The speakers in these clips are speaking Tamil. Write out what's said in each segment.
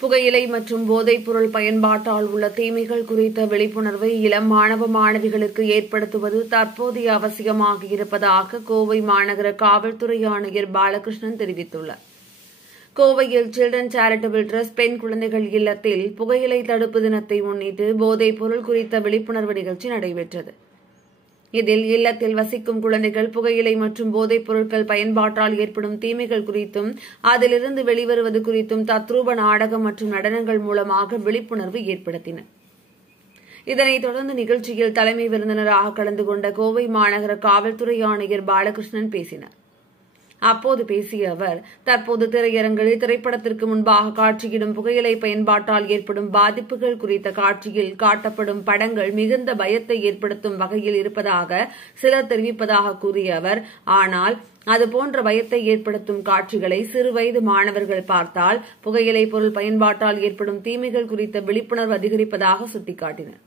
புகையிலை மற்றும் போதைப் பொருள் பயன்பாட்டால் உள்ள தீமைகள் குறித்த விழிப்புணர்வை இளம் மாணவ மாணவிகளுக்கு ஏற்படுத்துவது தற்போதைய அவசியமாக இருப்பதாக கோவை மாநகர காவல்துறை ஆணையர் பாலகிருஷ்ணன் தெரிவித்துள்ளார். கோவையில் சில்ட்ரன் சேரிட்டபிள் டிரஸ்ட் பெண் குழந்தைகள் இல்லத்தில் புகையிலை தடுப்பு தினத்தை முன்னிட்டு போதைப் பொருள் குறித்த விழிப்புணர்வு நிகழ்ச்சி நடைபெற்றது. இதில் இல்லத்தில் வசிக்கும் குழந்தைகள் புகையிலை மற்றும் போதைப் பொருட்கள் பயன்பாட்டால் ஏற்படும் தீமைகள் குறித்தும் அதிலிருந்து வெளிவருவது குறித்தும் தத்ரூப நாடகம் மற்றும் நடனங்கள் மூலமாக விழிப்புணர்வு ஏற்படுத்தினர். இதனைத் தொடர்ந்து நிகழ்ச்சியில் தலைமை விருந்தினராக கலந்து கொண்ட கோவை மாநகர காவல்துறை ஆணையர் பாலகிருஷ்ணன் பேசினார். அப்போது பேசிய அவர், தற்போது திரையரங்கில் திரைப்படத்திற்கு முன்பாக காட்சியிடும் புகையிலை பயன்பாட்டால் ஏற்படும் பாதிப்புகள் குறித்த காட்சியில் காட்டப்படும் படங்கள் மிகுந்த பயத்தை ஏற்படுத்தும் வகையில் இருப்பதாக சிலர் தெரிவிப்பதாக கூறிய அவர், ஆனால் அதுபோன்ற பயத்தை ஏற்படுத்தும் காட்சிகளை சிறுவயது மாணவர்கள் பார்த்தால் புகையிலை பொருள் பயன்பாட்டால் ஏற்படும் தீமைகள் குறித்த விழிப்புணர்வு அதிகரிப்பதாக சுட்டிக்காட்டினர்.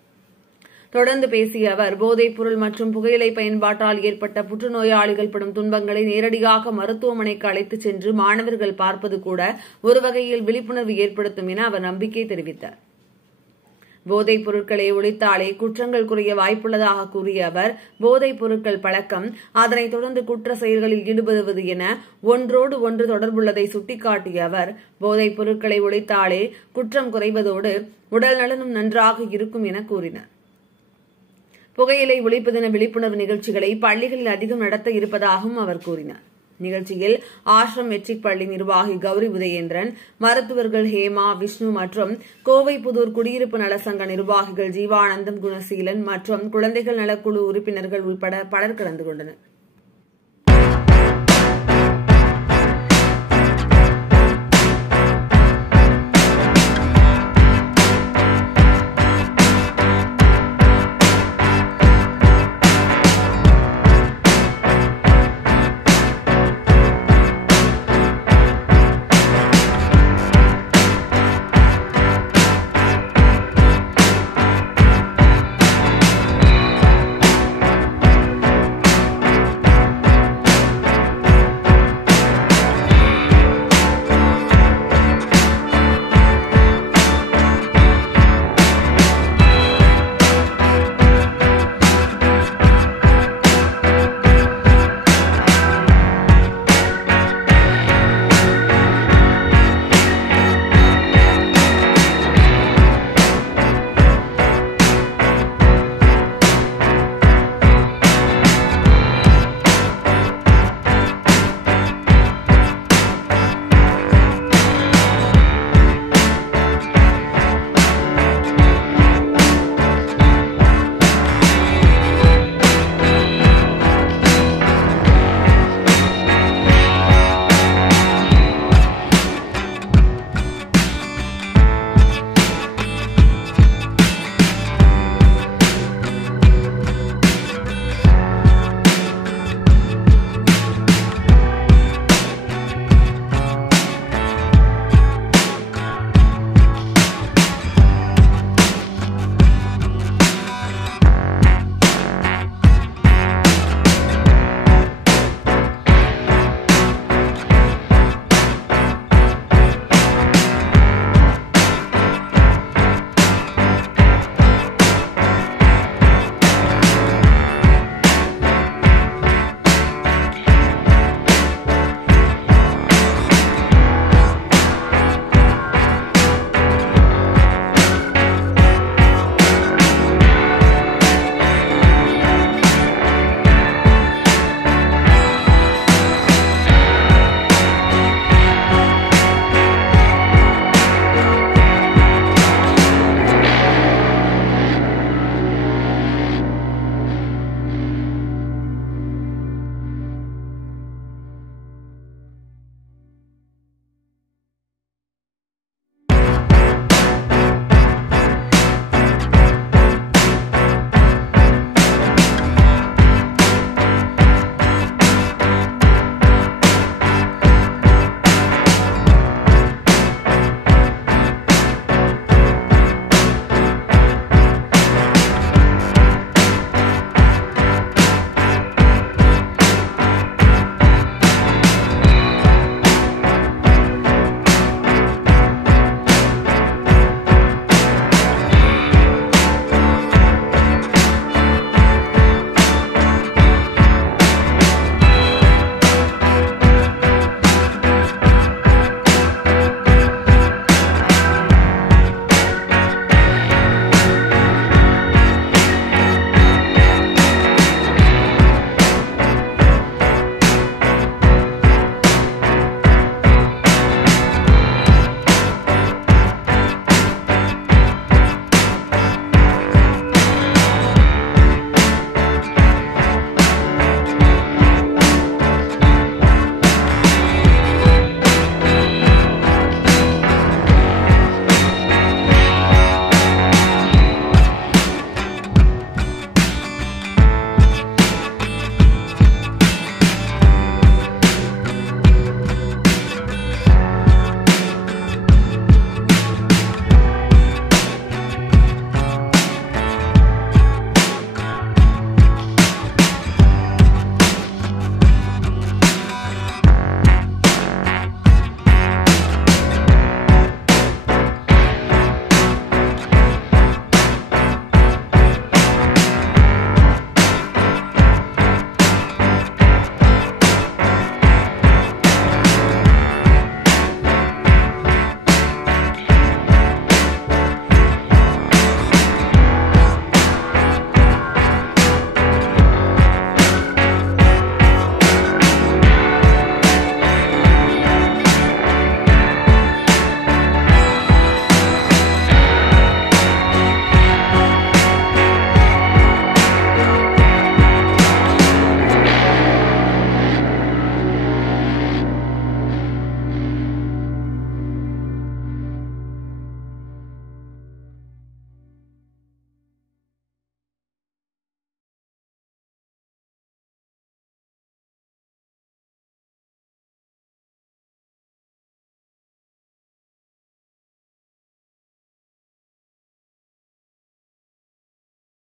தொடர்ந்து பேசிய அவர், போதைப் பொருள் மற்றும் புகையிலை பயன்பாட்டால் ஏற்பட்ட புற்றுநோயாளிகள் படும் துன்பங்களை நேரடியாக மருத்துவமனைக்கு அழைத்துச் சென்று மாணவர்கள் பார்ப்பது கூட ஒரு வகையில் விழிப்புணர்வு ஏற்படுத்தும் என அவர் நம்பிக்கை தெரிவித்தார். போதைப் பொருட்களை ஒழித்தாலே குற்றங்கள் குறைய வாய்ப்புள்ளதாக கூறிய அவர், போதைப் பொருட்கள் பழக்கம், அதனைத் தொடர்ந்து குற்ற செயல்களில் ஈடுபடுவது என ஒன்றோடு ஒன்று தொடர்புள்ளதை சுட்டிக்காட்டிய அவர், போதைப் பொருட்களை ஒழித்தாலே குற்றம் குறைவதோடு உடல் நலனும் நன்றாக இருக்கும் என கூறினார். புகையிலை ஒழிப்பு தின விழிப்புணர்வு நிகழ்ச்சிகளை பள்ளிகளில் அதிகம் நடத்த இருப்பதாகவும் அவர் கூறினார். நிகழ்ச்சியில் ஆஷ்ரம் மெட்ரிக் பள்ளி நிர்வாகி கௌரி உதயேந்திரன், மருத்துவர்கள் ஹேமா, விஷ்ணு மற்றும் கோவை புதூர் குடியிருப்பு நலசங்க நிர்வாகிகள் ஜீவானந்தம், குணசீலன் மற்றும் குழந்தைகள் நலக்குழு உறுப்பினர்கள் உட்பட பலர் கலந்து கொண்டனர்.